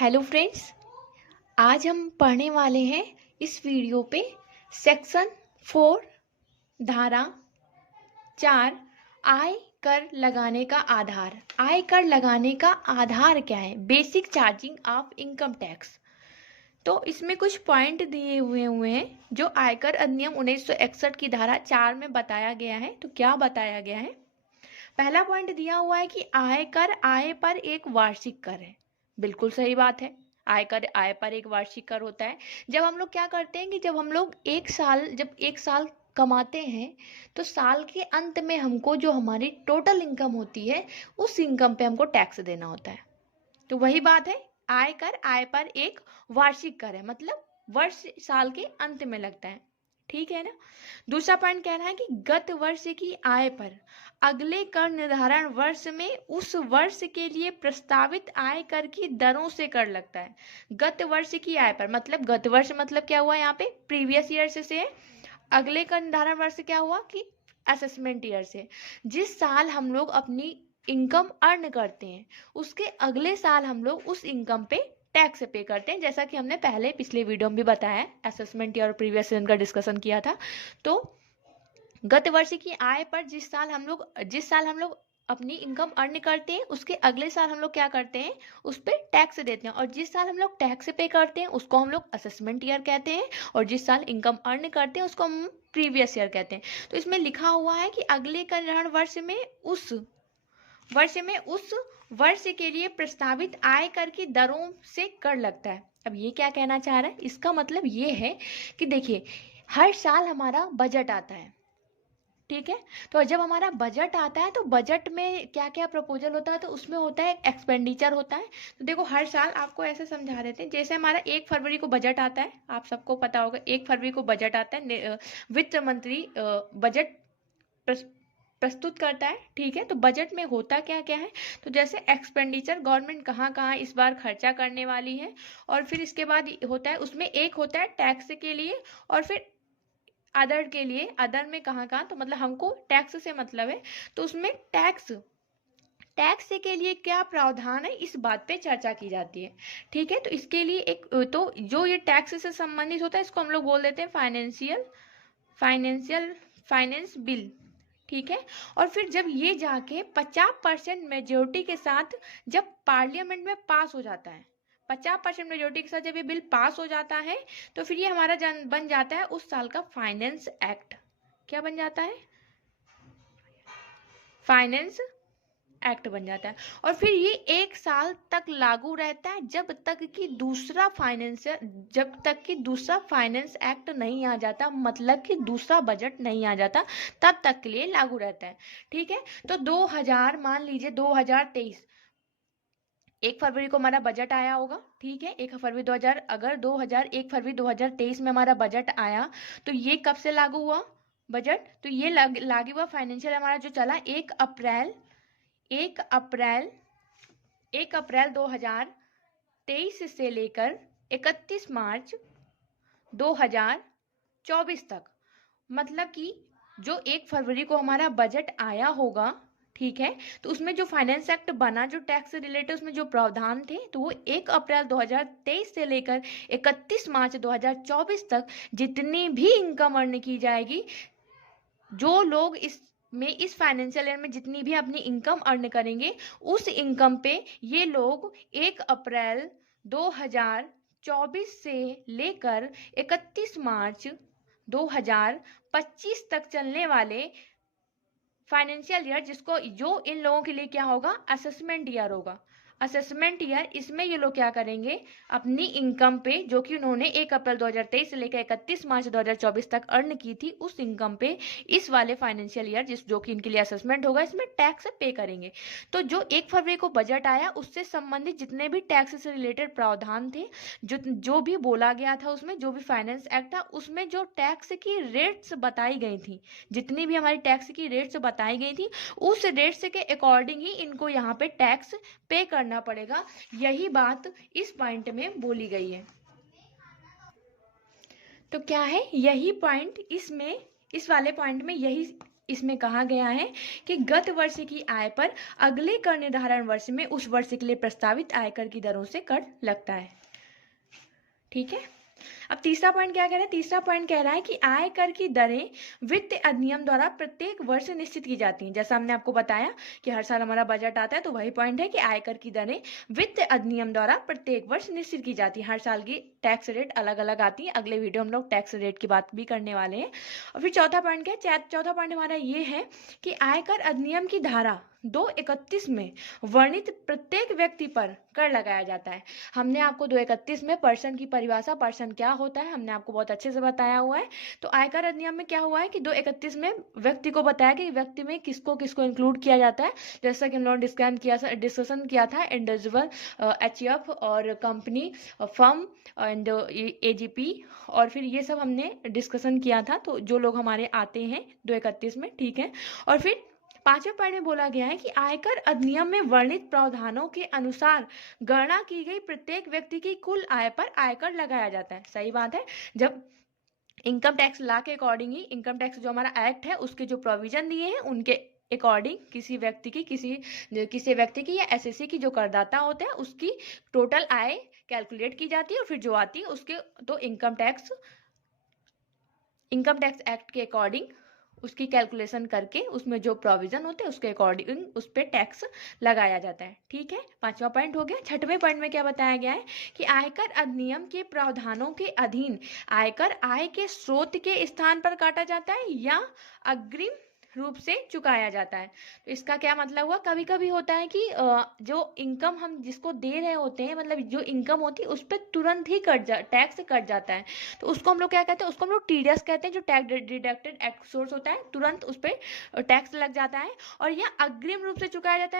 Hello friends, आज हम पढ़ने वाले हैं इस वीडियो पे सेक्शन 4 धारा 4 आय कर लगाने का आधार। आय कर लगाने का आधार क्या है? Basic charging of income tax. तो इसमें कुछ पॉइंट दिए हुए हैं जो आयकर अधिनियम 1961 की धारा 4 में बताया गया है। तो क्या बताया गया है? पहला पॉइंट दिया हुआ है कि आयकर आय पर एक वार्षिक कर है। बिल्कुल सही बात है, आयकर आय पर एक वार्षिक कर होता है। जब हम लोग क्या करते हैं कि जब हम लोग जब एक साल कमाते हैं तो साल के अंत में हमको जो हमारी टोटल इनकम होती है उस इनकम पे हमको टैक्स देना होता है। तो वही बात है, आयकर आय पर एक वार्षिक कर है, मतलब वर्ष साल के अंत में लगता है। ठीक है ना। दूसरा पॉइंट कह रहा है कि गत वर्ष की आय पर अगले कर निर्धारण वर्ष में उस वर्ष के लिए प्रस्तावित आय कर की दरों से कर लगता है। गत वर्ष की आय पर मतलब गत वर्ष मतलब क्या हुआ यहाँ पे? प्रीवियस ईयर से है। अगले कर निर्धारण वर्ष क्या हुआ कि असेसमेंट ईयर से। जिस साल हम लोग अपनी इनकम अर्न करते हैं उसके अगले साल हम लोग उस इनकम पे टैक्स पे करते हैं, जैसा कि हमने पहले पिछले वीडियो में भी बताया, असेसमेंट ईयर और प्रीवियस ईयर का डिस्कशन किया था। तो गत वर्ष की आय पर जिस साल हम लोग अपनी इनकम अर्न करते हैं उसके अगले साल हम लोग क्या करते हैं, उस पर टैक्स देते हैं। और जिस साल हम लोग टैक्स पे करते हैं उसको हम लोग असेसमेंट ईयर कहते हैं, और जिस साल इनकम अर्न करते हैं उसको हम प्रीवियस ईयर कहते हैं। तो इसमें लिखा हुआ है कि अगले कर वर्ष में उस वर्ष के लिए प्रस्तावित आय कर की दरों से कर लगता है। अब ये क्या कहना चाह रहा है? इसका मतलब ये है कि देखिए, हर साल हमारा बजट आता है, ठीक है। तो जब हमारा बजट आता है तो बजट में क्या क्या प्रपोजल होता है, तो उसमें होता है एक्सपेंडिचर होता है। तो देखो, हर साल आपको ऐसे समझा रहे थे, जैसे हमारा 1 फरवरी को बजट आता है, आप सबको पता होगा 1 फरवरी को बजट आता है, वित्त मंत्री बजट प्रस्तुत करता है, ठीक है। तो बजट में होता क्या क्या है, तो जैसे एक्सपेंडिचर गवर्नमेंट कहाँ कहाँ इस बार खर्चा करने वाली है, और फिर इसके बाद होता है उसमें एक होता है टैक्स के लिए, और फिर अदर के लिए। अदर में कहाँ कहाँ, तो मतलब हमको टैक्स से मतलब है, तो उसमें टैक्स के लिए क्या प्रावधान है इस बात पे चर्चा की जाती है, ठीक है। तो इसके लिए एक तो जो ये टैक्स से संबंधित होता है इसको हम लोग बोल देते हैं फाइनेंस बिल, ठीक है। और फिर जब ये जाके 50% मेजोरिटी के साथ जब पार्लियामेंट में पास हो जाता है, 50% मेजोरिटी के साथ जब ये बिल पास हो जाता है, तो फिर ये हमारा बन जाता है उस साल का फाइनेंस एक्ट। क्या बन जाता है? फाइनेंस एक्ट बन जाता है। और फिर ये 1 साल तक लागू रहता है, जब तक कि दूसरा फाइनेंस एक्ट नहीं आ जाता, मतलब कि दूसरा बजट नहीं आ जाता, तब तक के लिए लागू रहता है, ठीक है। तो 2000 मान लीजिए 2023 1 फरवरी को हमारा बजट आया होगा, ठीक है। 1 फरवरी 1 फरवरी 2023 में हमारा बजट आया, तो ये कब से लागू हुआ बजट? तो ये लागू हुआ फाइनेंशियल हमारा जो चला 1 अप्रैल 2023 से लेकर 31 मार्च 2024 तक। मतलब कि जो 1 फरवरी को हमारा बजट आया होगा, ठीक है, तो उसमें जो फाइनेंस एक्ट बना, जो टैक्स से रिलेटेड उसमें जो प्रावधान थे, तो वो 1 अप्रैल 2023 से लेकर 31 मार्च 2024 तक जितनी भी इनकम अर्न की जाएगी, जो लोग इस फाइनेंशियल ईयर में जितनी भी अपनी इनकम अर्न करेंगे, उस इनकम पे ये लोग 1 अप्रैल 2024 से लेकर 31 मार्च 2025 तक चलने वाले फाइनेंशियल ईयर, जो इन लोगों के लिए क्या होगा, असेसमेंट ईयर होगा। असेसमेंट ईयर, इसमें ये लोग क्या करेंगे, अपनी इनकम पे जो कि उन्होंने 1 अप्रैल 2023 से लेकर 31 मार्च 2024 तक अर्न की थी, उस इनकम पे इस वाले फाइनेंशियल ईयर जो कि इनके लिए असेसमेंट होगा, इसमें टैक्स पे करेंगे। तो जो 1 फरवरी को बजट आया उससे संबंधित जितने भी टैक्स से रिलेटेड प्रावधान थे, जो भी बोला गया था उसमें, जो भी फाइनेंस एक्ट था उसमें जो टैक्स की रेट्स बताई गई थी, जितनी भी हमारी टैक्स की रेट्स बताई गई थी, उस रेट्स के अकॉर्डिंग ही इनको यहाँ पे टैक्स पे करना पड़ेगा। यही बात इस पॉइंट में बोली गई है। तो क्या है यही पॉइंट, इस वाले पॉइंट में यही इसमें कहा गया है कि गत वर्ष की आय पर अगले कर निर्धारण वर्ष में उस वर्ष के लिए प्रस्तावित आयकर की दरों से कर लगता है। ठीक है, अब तीसरा पॉइंट क्या कह रहा है? तीसरा पॉइंट कह रहा है कि आयकर की दरें वित्त अधिनियम द्वारा प्रत्येक वर्ष निश्चित की जाती हैं। जैसा हमने आपको बताया कि हर साल हमारा बजट आता है, तो वही पॉइंट है कि आयकर की दरें वित्त अधिनियम द्वारा प्रत्येक वर्ष निश्चित की जाती है। हर साल की टैक्स रेट अलग अलग आती है। अगले वीडियो हम लोग टैक्स रेट की बात भी करने वाले हैं। और फिर चौथा पॉइंट क्या है? चौथा पॉइंट हमारा ये है कि आयकर अधिनियम की धारा 231 में वर्णित प्रत्येक व्यक्ति पर कर लगाया जाता है। हमने आपको 231 में पर्सन की परिभाषा, पर्सन क्या होता है, हमने आपको बहुत अच्छे से बताया हुआ है। तो आयकर अधिनियम में क्या हुआ है कि 231 में व्यक्ति को बताया कि व्यक्ति में किसको किसको इंक्लूड किया जाता है। जैसा कि हम लोगों ने डिस्कशन किया था इंडिविजुअल, HUF और कंपनी, फर्म एंड AGP, और फिर ये सब हमने डिस्कशन किया था। तो जो लोग हमारे आते हैं 231 में, ठीक है। और फिर पांचवें पॉइंट में बोला गया है कि आयकर अधिनियम में वर्णित प्रावधानों के अनुसार गणना की गई प्रत्येक व्यक्ति की कुल आय पर आयकर लगाया जाता है। सही बात है, जब इनकम टैक्स लॉ के अकॉर्डिंग ही, इनकम टैक्स जो हमारा एक्ट है उसके जो प्रोविजन दिए हैं उनके अकॉर्डिंग किसी व्यक्ति की या SSC की जो करदाता होते हैं उसकी टोटल आय कैलकुलेट की जाती है, और फिर जो आती है उसके तो इनकम टैक्स एक्ट के अकॉर्डिंग उसकी कैलकुलेशन करके उसमें जो प्रोविजन होते हैं उसके अकॉर्डिंग उस पर टैक्स लगाया जाता है। ठीक है, पांचवा पॉइंट हो गया। छठवें पॉइंट में क्या बताया गया है कि आयकर अधिनियम के प्रावधानों के अधीन आयकर आय के स्रोत के स्थान पर काटा जाता है या अग्रिम रूप से चुकाया जाता है। तो इसका क्या मतलब हुआ? कभी कभी होता है कि जो इनकम हम जिसको दे रहे होते हैं, मतलब जो इनकम होती है उस पर तुरंत ही टैक्स कट जाता है, तो उसको हम लोग क्या कहते हैं? उसको हम लोग TDS कहते हैं। जो टैक्स डिडक्टेड सोर्स होता है, तुरंत उस पर टैक्स लग जाता है, और यह अग्रिम रूप से चुकाया जाता है।